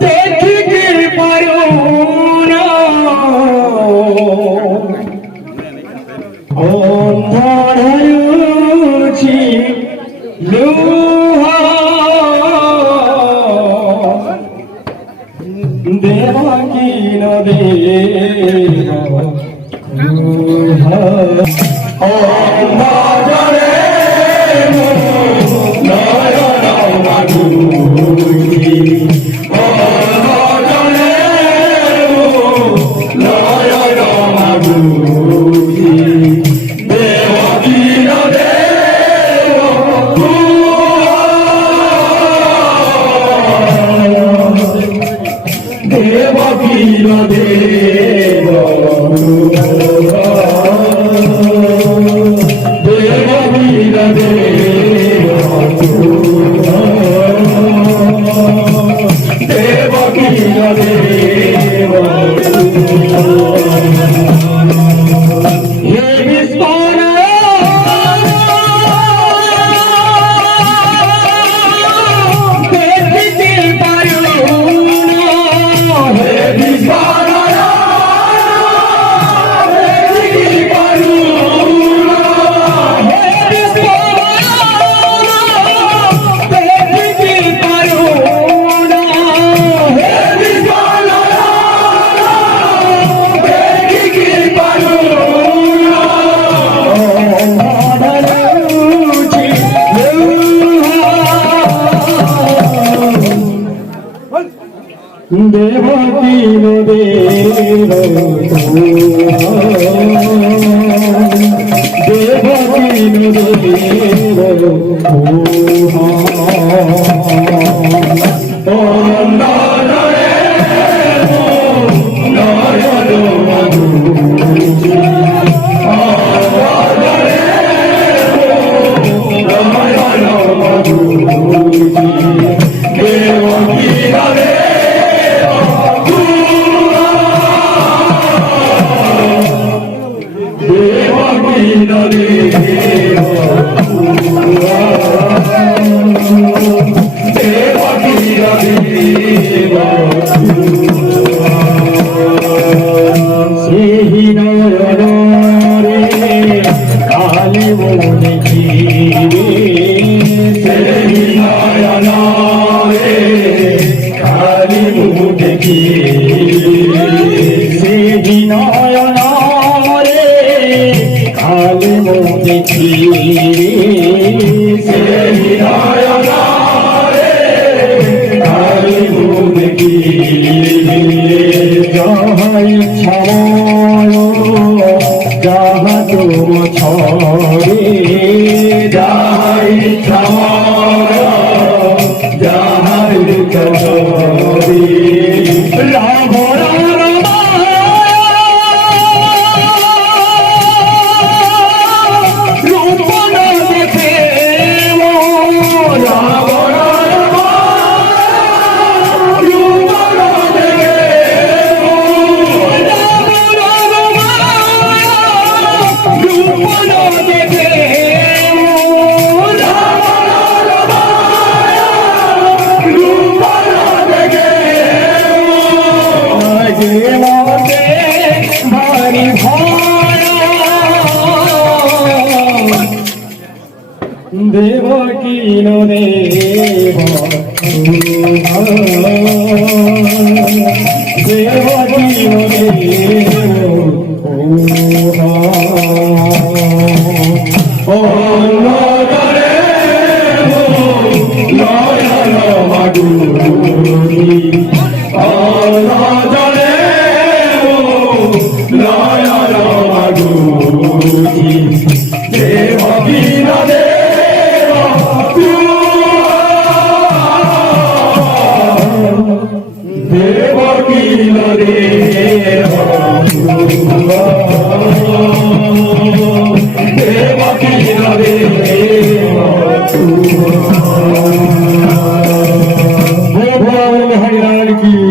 দেখিতে পারো না অন্ধরছি লুহা দেবকী নদীর অন্ধরে নয়ন মাধুরী অন্ধরে নয়ন মাধুরী দেবকী দেবকী নদীর দেবকী নদীর অন্ধরে নয়ন মাধুরী অন্ধরে নয়ন মাধুরী দেবকী নদীর সেই নয়নে কালী মনে সেই নয়নে কালী মনে সেই নয়নে কালী মনে সেই নয়নে কালী মনে যাহা ইচ্ছা যাহা তুম ছড়ে যাহা ইচ্ছা যাহা ছড়ে রাম দেবকী নদীর দেবকী নদীর অন্ধরে নয়ন মাধুরী অন্ধরে নয়ন মাধুরী দেবকী নদীর দেবকী নদীর দেবকী নদীর হরিলাল কি